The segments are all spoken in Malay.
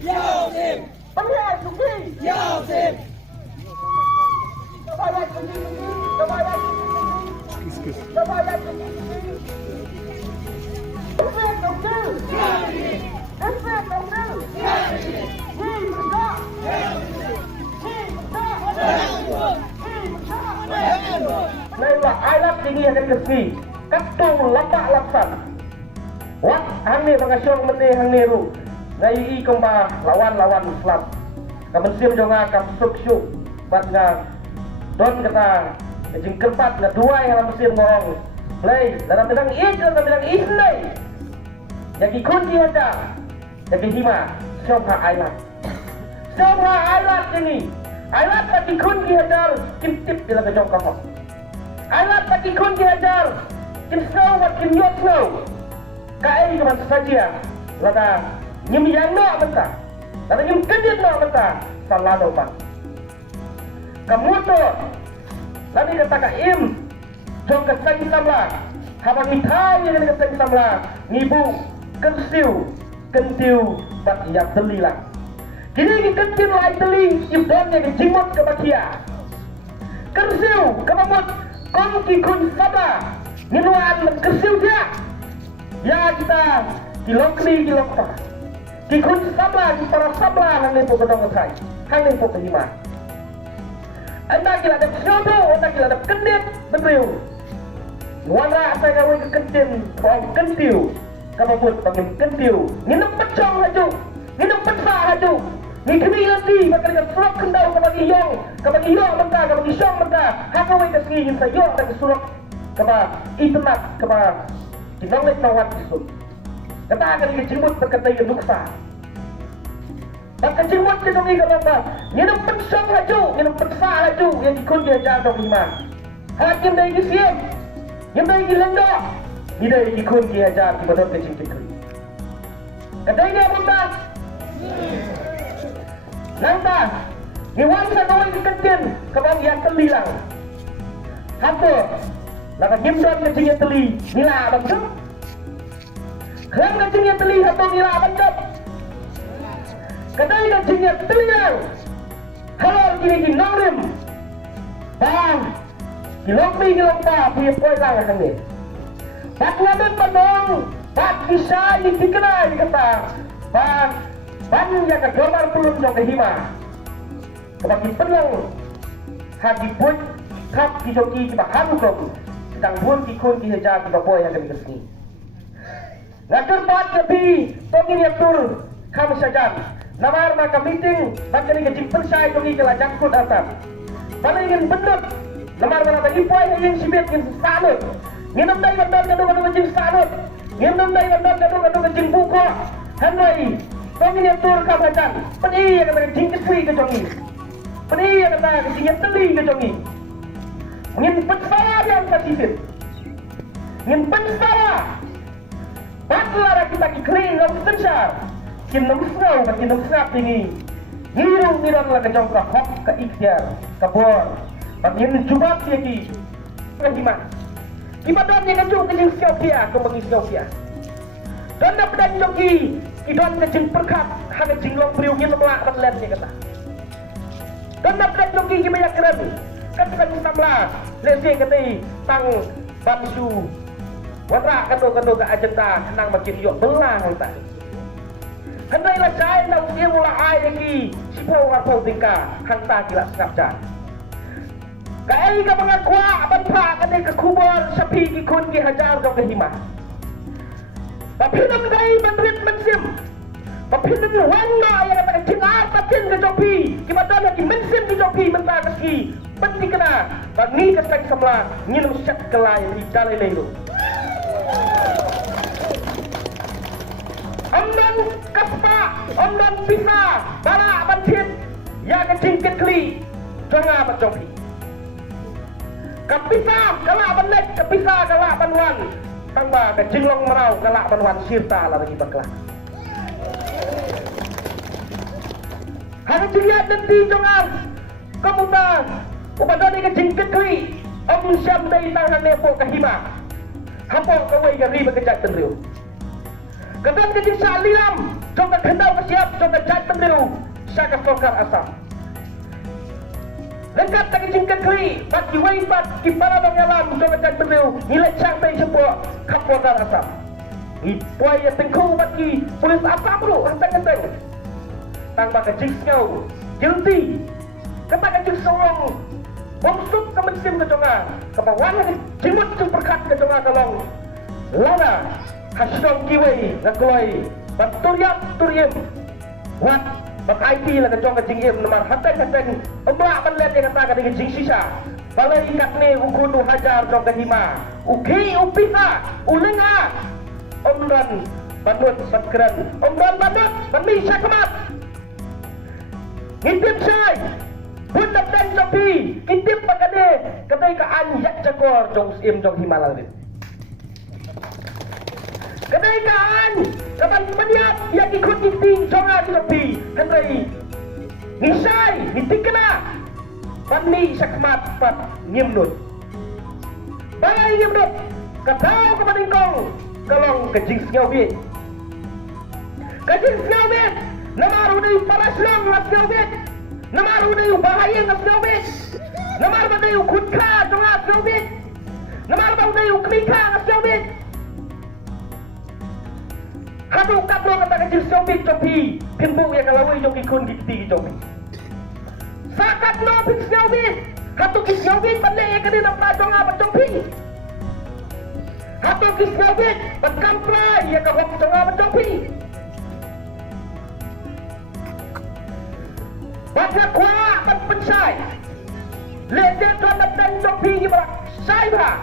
Yazim. Pemilihan suki. Yazim. Kebayang suki. Kebayang suki. Kebayang suki. Islam suki. Islam suki. Hei besar. Hei besar. Lewat alat tinggi akan kesi. Katung lapak lapsan. Wah, hang ni pengasyong meni hang ni ru. Ngai kemba lawan-lawan Islam. Kamesim jonga kam suk-suk. Bat nga don kata jing kerpat na duai dalam mesin ngorong. Play dalam bidang dalam bidang islay. Jadi kun dia ada. Jadi hima siapa alat. Siapa alat ini? Alat pati kun dia ada tip-tip bila kejong kahok. Alat pati kun dia ada kim snow wat kim yot snow. Kai ke masa saja. Lada nyem yang nak mentah. Lada nyem kedit nak mentah. Salah doang. Kamu tu lagi kata kaim jong kesang samla habang mithai yang kesang samla ngibu kentiu bat yang telilah kini kentiu lai teli ibdan yang jimut ke bakia kentiu kemamut kong kikun sabla ninuan kentiu dia ya kita kilokli kilokta kikun sabla para sabla hang lepo kedong utai hang lepo kelima. Anda kira ada sesuatu, anda kira ada kendit, betul. Wala saya kawin ke kentin, kau kentiu, kamu pun panggil kentiu. Ini pecong haju, ini pecah haju. Ini kini nanti, maka dengan surat kendau kepada iyong mentah, kepada isyong mentah. Haka wai kasih ingin saya dan kesurat kepada itenak kepada kinonglet nawat isut. Kata akan dikecimut berkata yang nuksa. Maka jemut dia dong ikan lomba. Ini pensong haju, ini pensah haju yang ikut dia ajar dong lima. Hakim dari siap, yang dari lenggok, ini dari ikut dia ajar di badan kecil kecil. Kata ini apa tak? Nampak, ini wanita dong ikan kecil, kebang yang telilang. Apa? Laka jemdon kecilnya teli, nila abang jom. Kelam kecilnya teli, atau nila abang jom. Kadai dan jenis telingang halal kini nongrim bang kilokmi kilokta punya poin lang akan ni bat ngamit panong bat bisa dikenal kata bang yang kegambar pulun dong kehima kebagi penang hati pun kap kijoki kiba hamu kau sedang pun kikun kihejar kiba poin yang kami kesini ngatur bat lebih tongin yatur kami saja namar maka meeting macam ni kecil persai tu kita lajak kod atas. Mana ingin betul namar mana bagi poin yang sibet yang sanut. Nginam dari bandar kadu kecil sanut. Nginam dari bandar kadu kecil buka. Handai kami ni tur kabacan. Peni yang kata kecil kecil kejongi. Peni yang kata kecil teli kejongi. Ngin pesara yang pasifit. Ngin pesara. Batlah kita clean of sensor. Kim nong snow kat nong snap ini. Ngirong lah kejong hok ke ikhtiar kabor. Pat yin jubat dia ki. Gimana? Ibadan yang kejong kejing Skopia, kembang Skopia. Dan dapat joki, idon kejing perkat, hanya jinglong priu yin melak dan lain kata. Dan dapat joki banyak keren. Katakan samla, lesi kati tang bamsu. Wara kado ke agenda senang makin yuk belang tak. Handai lah saya nak dia mula air lagi. Siapa orang tingkah hantar kila sekapjan. Kai ka mga kwa banpa kani ka kubor sapi ikon ki hajar dong kehima. Papinam dai mandrit mensim. Papinam wanga yang kata cingar patin ke jopi. Ki badan ki mensim ki jopi mentah kaki. Penting kena bagi kesak semla nginum syak kelai di dalai lelo. Ondan kaspa, ondan pisa, bala bantit, ya kecing kekli, jangan berjopi. Kapisa, kalak bandek, kapisa, kalak banwan, tangba kecing long merau, kalak banwan sirta lah lagi berkelak. Hanya ciliat nanti jangan, kemudian, upadani kecing kekli, om syam dari tangan nepo kahima, hampok kawai gari berkejat tenriu. Kedan kecil salilam, Jom kendau siap, jom jat pendiru, syaka songkar asam. Lengkap tak jingkat kli, bagi waipat kipara dong alam, jom jat pendiru, nilai cangtai sepuk, kapotan asam. Ipuai yang tengku bagi polis asam dulu, hentang-hentang. Tang baka jingskau, guilty. Kata jing sorong, bongsup ke mesin ke jonga, kebawan jimut superkat ke jonga kalong. Lana, hasilong kiwai, ngakulai, banturiap turiem. Wat, bak IT lah ke jonga jingim, nomor hentang-hentang. Umbak menlet yang kata ke jing sisa. Balai ikat ni ukudu hajar jonga hima. Uki, upiha, ulenga. Omran, banut, bankeran. Omran, banut, bani syakamat. Ngintip say. Bunda dan Jopi, intip pagade, katay ka anjak cakor jong sim jong himalang din. Katay ka an, kapan maniat yang ikut inting jonga Jopi, katay nisay, nitik ka na, pani sakmat pat ngimnut. Bagay ngimnut, kataw ka maningkong, kalong kajing ngawit. Kajing ngawit, namaru na yung paraslong mas ngawit. Namaru na yung bahaya ng snowbit. Namaru na yung kudka ng snowbit. Namaru na yung klika ng snowbit. Hadong katlo kata kajil snowbit Jopi. Pinbuk yang kalaway yung ikon gititi Jopi. Sakat no pin snowbit. Hatong ki snowbit pandai yang kanina pradong apat Jopi. Hatong ki snowbit pagkampray yang kahok ng apat Jopi. Baka kuah pensai, leder tuan dan Jopi kita sai bah,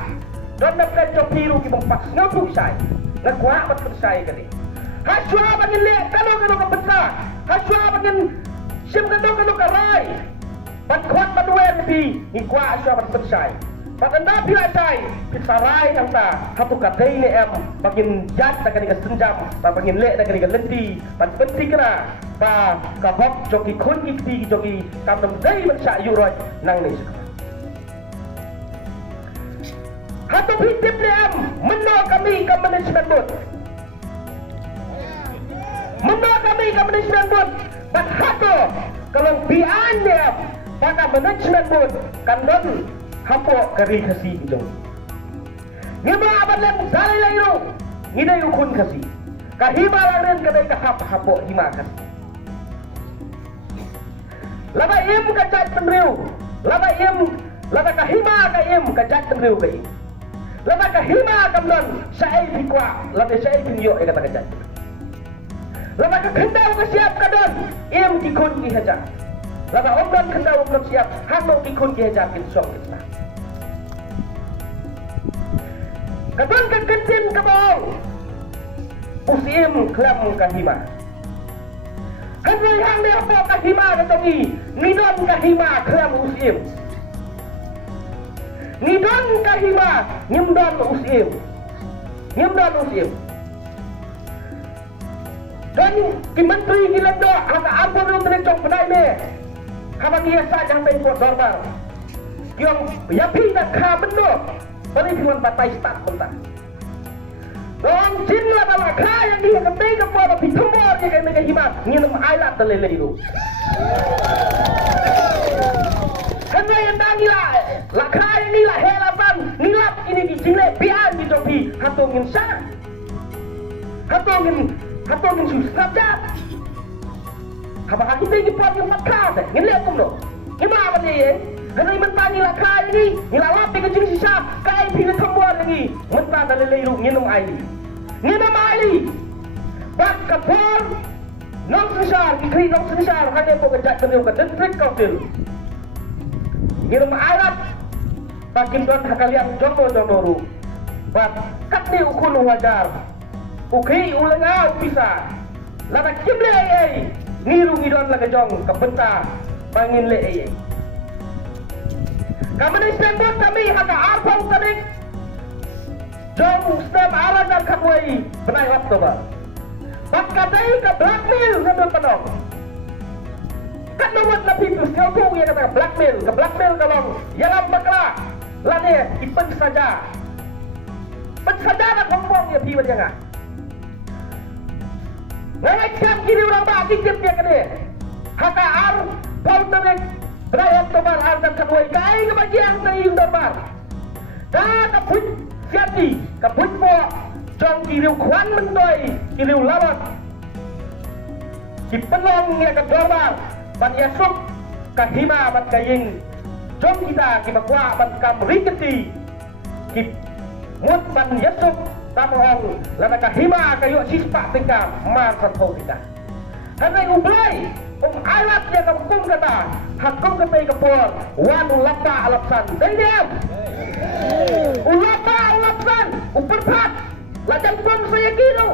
tuan dan Jopi lu kita pas ngapu sai, nak kuah pensai kali. Haswa bangin le kalau kepensai, haswa bangin sim kalau karai, ban kuat baduan pi, ni kuah haswa pensai. Bagan dah pilih sai, pisarai yang ta, satu katai ni bangin jat tak kena senjam, bangin le tak kena lenti, ban penting kena. Ba kabok joki kun ikti joki kamdam dai mansya yuroi nang ni sekarang. Hatu pitip ni meno kami ke manajemen bot. Meno kami ke manajemen bot. Bat hatu kalau bian dia pada manajemen bot kandon hapo kari kasi hidung. Ngeba abalan dalai layu ngidai ukun kasi. Kahima lang kadai kahap hapo hima kasi. Laba im kajat penriu, laba kahima ka im kajat penriu ka im. Laba kahima kamnon sai pikwa, laba sai pinyo e kata kajat. Laba ka kendau ka siap kadon im kikun ki haja. Laba omron kendau omron siap hano kikun ki haja kin song kita. Kadon ka kentin ka bawang. Usim klam kahima. Henry hang dia apa kahima katogi, nidon kahima kelam usim. Nidon kahima nyemdon usim. Nyemdon usim. Dan ki menteri gilendo aka ampun lu terecok benai ne. Habang ia sajang ben pot dorbar. Yang yapi nak ka bendo. Bali tuan patai start bentar. Dong jinla bala kaya yang dia kembali ke pada pitumor dia kaya mega himat nginum ailat terlele itu. Karena yang dah gila, kaya ni lah helapan, nilap ini di jinle biar di Jopi hatongin sana, hatongin susah jat. Habang hati tinggi puan yang makan, ngin lihat kumno, gimana dia? Karena iman tani lah kaya ni, nilalap di kecil sisa, kaya pilih kembali lagi, mentah terlele itu nginum air. Nginum air, bak kapur, non sesar, ikri non sesar, hanya pun kejat beliau ke distrik kautil. Nginum airat, bakin don hakalian jono, bak katni ukulu wajar, ukri ulenga upisa, lada kimle ay, niru ngidon laga jong kebentar, bangin le ay. Kami disebut kami agak arpang tarik. Jom setiap alat dan kabuai benai waktu bar. Bak katai ke blackmail ngambil penong. Kan nomor lebih tu sekau yang kata blackmail kalau yang bakla lade ipen saja. Pen saja nak ngomong ya pi macam Ngai kam kiri orang ba titip dia kene. Haka ar pau tamek berayat tobar ar dan kaboi kai ke bagian dari dorbar. Da kaput siati kaput po jong kiriu kwan mendoi kiriu lawat. Ki penong ya ke dorbar ban yasuk kahima bat kaying jong kita ki bakwa ban kam riketi ki mut ban yasuk tamohong lana kahima kayu sispak tingkam mar santo kita. Hanai ublai alat yang kampung kata hakum ketai kepor wan ulapa alapsan dendam ulapa alapsan uperpat lajang pun saya kira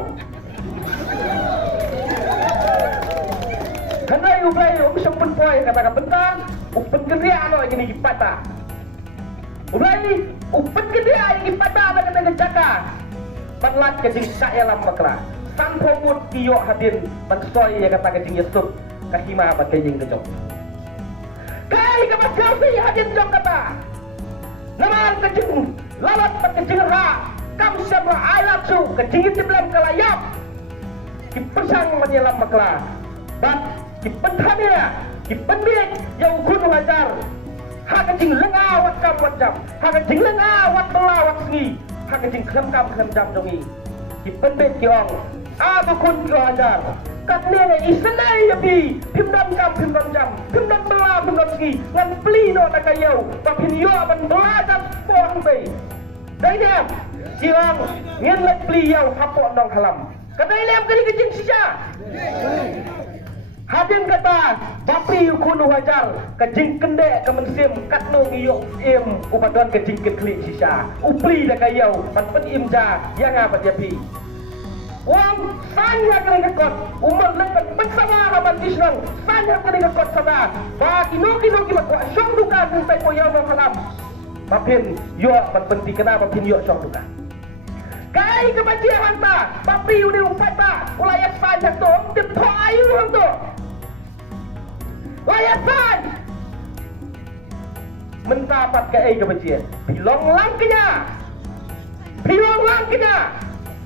hanai ublai sempun poy kata bentang upen keria ano ini gipata ublai upen keria ini gipata ada kata gejaka panlat kejing saya lam makra sampomut kiyok hadin bansoy yang kata kejing yesuk kahima bat kejing kejong kai ka baskau si hadin jong kata naman kejing lalat bat kejing ra kam sabra alat su kejing tiblam kalayap kipesang menyelam makla bat kipentania kipendik yang kudu hajar ha kejing lenga wat kam wat jam ha kejing lenga wat bela wat sengi ha kejing klem kam klem jam dongi kipendik kiong apa kun kau hajar kat nene isenai yapi pimdam kam pimdam jam pimdam bela pimdam segi ngan peli no tak kayau tapi yo ban bela jam pohon bay dai dem siang ngen lek peli yau hapok nong halam kadai lem kali kejing sisa hadin kata bapi kun wajar kejing kendek kemensim kat no ngiyo im upadon kejing keklik sisa upli dak kayau ban pen imja yang apa yapi wang sanya kena kekot umur lekat bersama rabat islang sanya kena kekot sana bagi noki makwa syong duka sampai poyau malam bapin yo penting kenapa bapin yo syong duka kai kebajian hanta bapi uni upata ulayak sanya tu depo ayu hang tu layak san mendapat kai kebajian bilong langkenya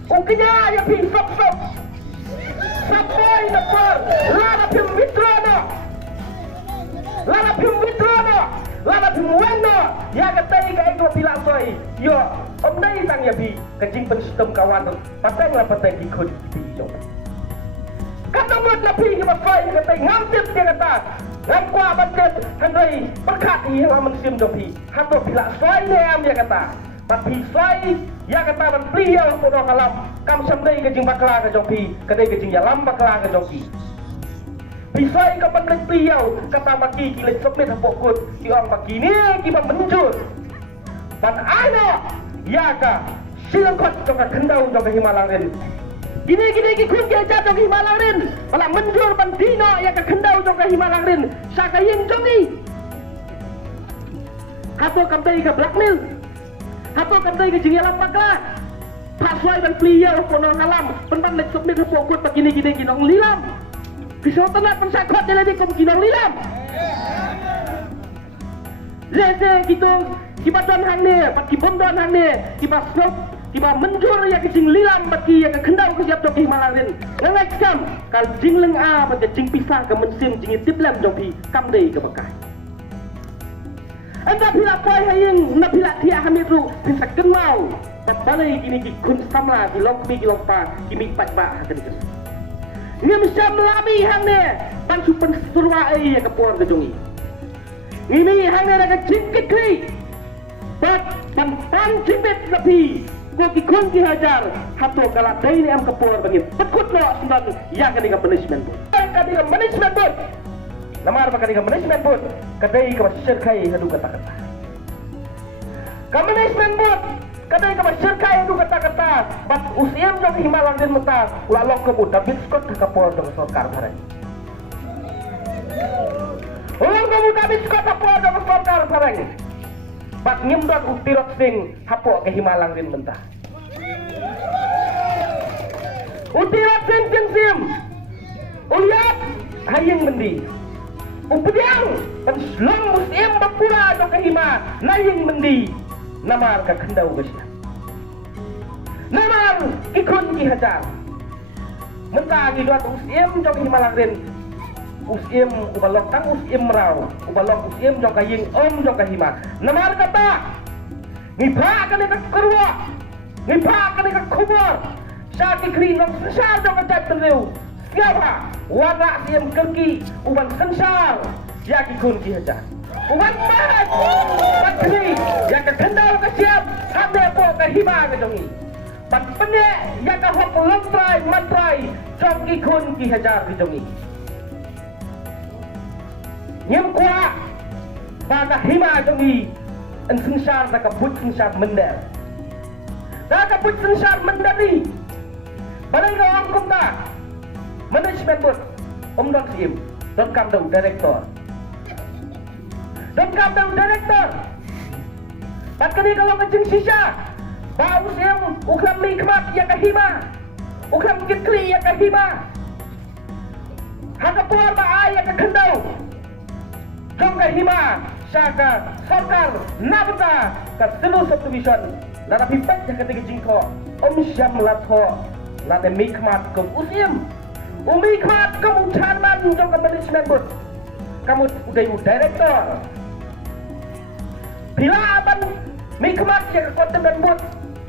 ukenya ya pin sok sampai napar lana pim witrono lana pim wendo ya katai ka ego pila soi yo omnai tang ya bi kejing pen sistem kawan pateng la pateng ikut bi jo katomot la pi ke soi katai ngamtip dia kata ngakwa batet handai perkat i aman sim jo bi hato pila soi ne am dia kata tapi soi ya kata ban pliau podo kalam kam samdai kejing bakla ke jopi kedai kejing yalam bakla ke jopi pisai ka ban pliau kata baki kilet sepet pokut tiang baki ni ki ban menjur ban ano ya ka silangkot jong kendau jong himalang ren gini ki kun ke jat jong himalang ren bala menjur ban dino ya ka kendau jong himalang ren sakayin jongi hapo kamdai ka blackmail hapo kamdai ke jingalam bakla paswai dan pliau kono halam pentan lek submit pokut begini ginong lilam pisau tenat pensakot dia lagi kom ginong lilam lese gitu kibatan hang ne pat kibondon hang ne kiba slop kiba menjur ya kecing lilam bagi ya ke kendau ke siap joki malarin ngai kam kal jingleng a bat jing pisah ke mensim jing tiblam joki kamdai ke bekai anda bila koi hayeng na bila dia hamiru bisa kenal balai gini di kun samla di long mi long pa kimi pat ba hakan ke ngem sam lami hang ne ban supen surwa ai ya kapor ke jongi ini hang ne ka jingkit kri bat pan jibet nabi ko ki kun ki hajar hato kala dai ni am kapor bangit tekut no sundan ya ka diga punishment pun namar ba ka diga punishment pun kadai ka syirkai hadu kata-kata ka punishment pun kadai ka syirkai hadu kata-kata bat usiam jong himalang din mata lalok ke budak biskot ka kapor dong sarkar harai ulun ka budak biskot ka kapor dong sarkar harai bat nyemdot utirot sing hapok ke himalang din mentah utirot sing sim uliat hayeng mendi upediang dan selong musim bapura dong ke hima nayeng mendi namar ka kendau gesya namar ikun ki hajar mentah ni dua usim jong himalang rin usim ubalok tang usim merau ubalok usim jong kaying jong kahima namar kata ngipha kan ka kerwa ngipha kan ka khubor syaki kri nong sensar jong kacat tenriu siapa warna sim kerki uban sensar ya ki kun ki haja uban bahat patri ya ka kendal ka siap sampai po ka hima ka jongi pan pene ya ka hok lantrai mantrai jong ki kun ki hajar ki jongi nyem kwa ba ka hima jongi an sensar da ka put sensar mender da ka put sensar mendari balai ka ang kumta management board dot sim dot kam dong director dot kam dong director pat kani kalau kecing sisa bau sim ukram nikmat ya kahima ukram kitli ya kahima hakapur ba ay ya kakandau jong kahima saka sarkar nabta ka selu subdivision lada pipet ya ketika jingko syam latho lada mikmat kum usim umikmat kamu chairman jong ka management board kamu udah director bila aban mikmat ya ka content board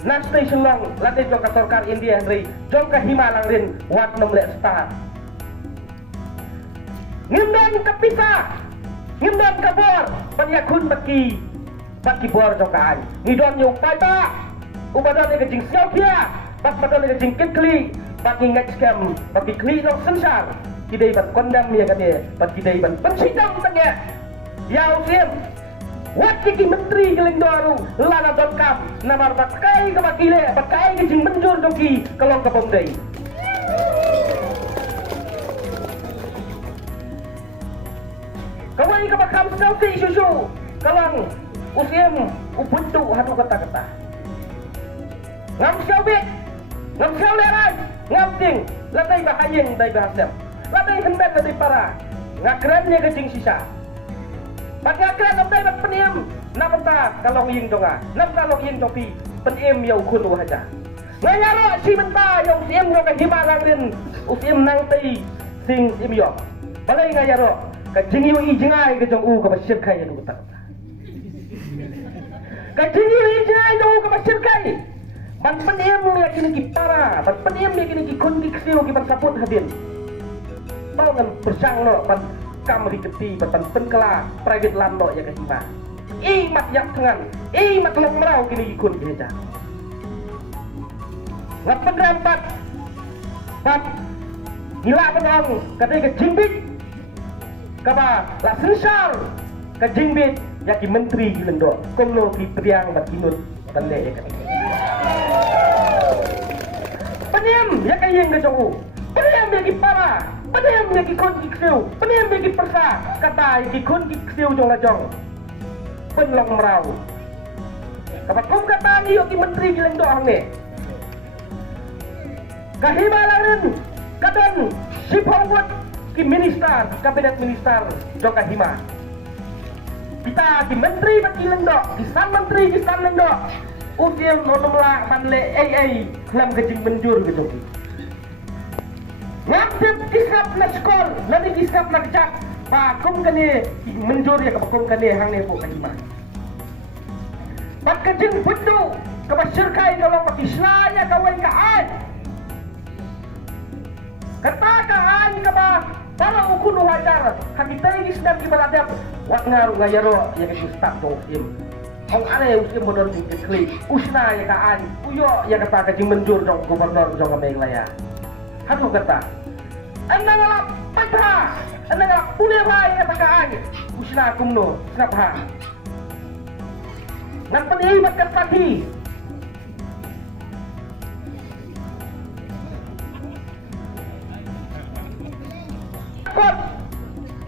na station long lada jong ka sarkar India ri jong ka himalang rin wat nomlek star ngimdan kapisa ngimdan kabor panyakun baki bor jong ka an ngidon yu pada ubadon ke jing siau kia bak badon ke jing kitli bagi ngat scam bagi kli no sensar kidai ban kondam ya kan dia ban kidai ban pensidang tanya ya usim wakil menteri geleng doru lana donkam namar bakai ke bakile bakai ke jing menjur doki kalau ke pomdai kawai ke bakam selfie susu kalau usim ubuntu hatu kata-kata ngam siawik ngam siaw lerai ngam ting latai bahayeng dai bahasem latai hendak dari para ngakrennya kecing sisa bat ngakren latai bat peniem namta kalau ying donga namta lo ying topi peniem yau kun waja ngayaro si menta yau sim yo ka himalang rin usim nang tai sing sim yo balai ngayaro ka jingi wi jingai ke jong u ka basir kai nu ta ka jingi wi jingai jong u ka basir kai ban peniem ya kini ki para ban peniem ya kini ki kondiksi ki ban saput habin mau ngan bersang no ban kam ri tepi ban penkela private land no ya ka hima mat yak tengan mat long merau kini ki kun gereja ngat penrampat bat gila penong kadai ke jimbit kaba la sensar ke jimbit ya ki menteri ki lendo komno ki priang bat kinut ban le ya ka peniem ya kayeng ke jongu peniem ya ki para peniem ya ki kon ki ksiu peniem ya ki persa kata ya ki kon ki ksiu jong la jong penlong merau kapat kum kata ni yo ki menteri ki leng do hang ne kahimalangan kadon sipawut ki minister kabinet minister jong kahima kita ki menteri bat ki leng do ki san menteri ki san leng do usia nonomla manle lam kecing menjur gitu. Ngapit kisap na skor, lani kisap na kecak, pakum kani menjur ya kapakum kani hang ne po kahima. Pat kecing bundu, kapasirkai kalau pakislanya kawai kaan. Kata kaan kaba para ukun wajar, hakitai kisdam kibaladap, wak ngaru ngayaro ya kisap dong im. Hong ane usim bodor di kli usna ya kaan uyo ya kata kecing menjur dong gubernur jong Meglaya hatu kata anda ngalap patra anda ngalap punya bayi kata kaan usna kumno snapha ngan peni bat kati kot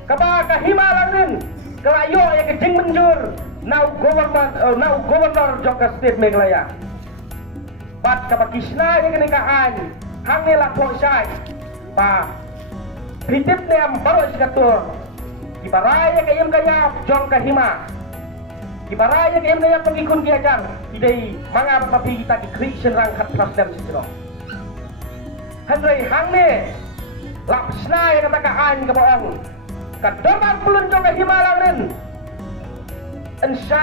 kaba kahimalang rin kalayo ya kecing menjur now governor Joka State Meghalaya. Pat kapakisna yang kenikaan hang nila po siya pa pitip niyam baro sikatur kibaraya kayam kaya jong kahima kibaraya kayam kaya pangikun kiajar idai mga mapigita ki Christian rangkat prasdam sisiro Hendrai hang ni lap senai kata kaan ke bohong kadoman pulun jong ke Himalangan ensya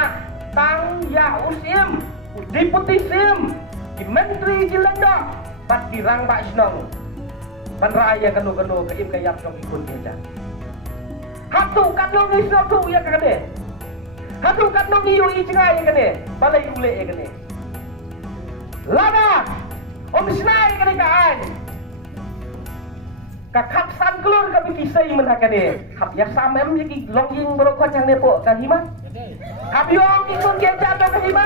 tang ya usim deputi sim di menteri jilenda pat dirang bak senong pan raya kanu-kanu ke im kayap jong ikun dia hatu kanong ni satu ya kene hatu kanong ni yu i cengai kene balai ule kene lada om senai kene kaan kakak san kelur kami kisah menhakan ni. Hab ya samem jadi longjing berokok yang nepok kan hima. Hab yong ikun dia jatuh kan hima.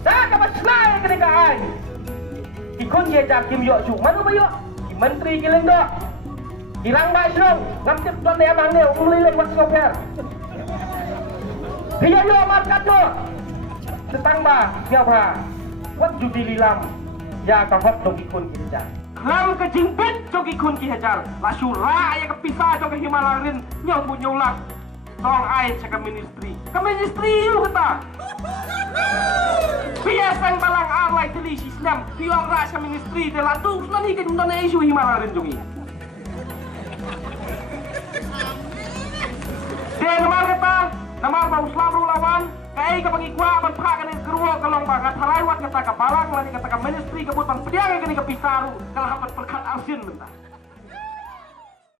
Dah kamu selai kena kaan. Ikun dia jatuh kim yok cuk mana bayok? Menteri kileng dok. Hilang basrong. Ngamtip tuan dia abang ni. Umulai lagi waktu ngoper. Dia yok markat tu. Setang bah. Siapa? Wat judi lilam. Ya kahot dong ikun kita jatuh. Lam ke jingpit jogi kun ki hajar la syura ya ke pisah jogi Himalangan nyong bunyolak tong ai cak ministry yu kata biasang balang arlai teli Islam piang ra sa ministry de la tu nani ke ndone isu Himalangan jogi de namar kata namar bau Islam lawan kai ka bagi kwa ban phak kan keruo kalong ba tharai wat kata ka balang lani kata ka ministry kebutan pediang ke ni ke pisaru kalau hapat perkat arsin benta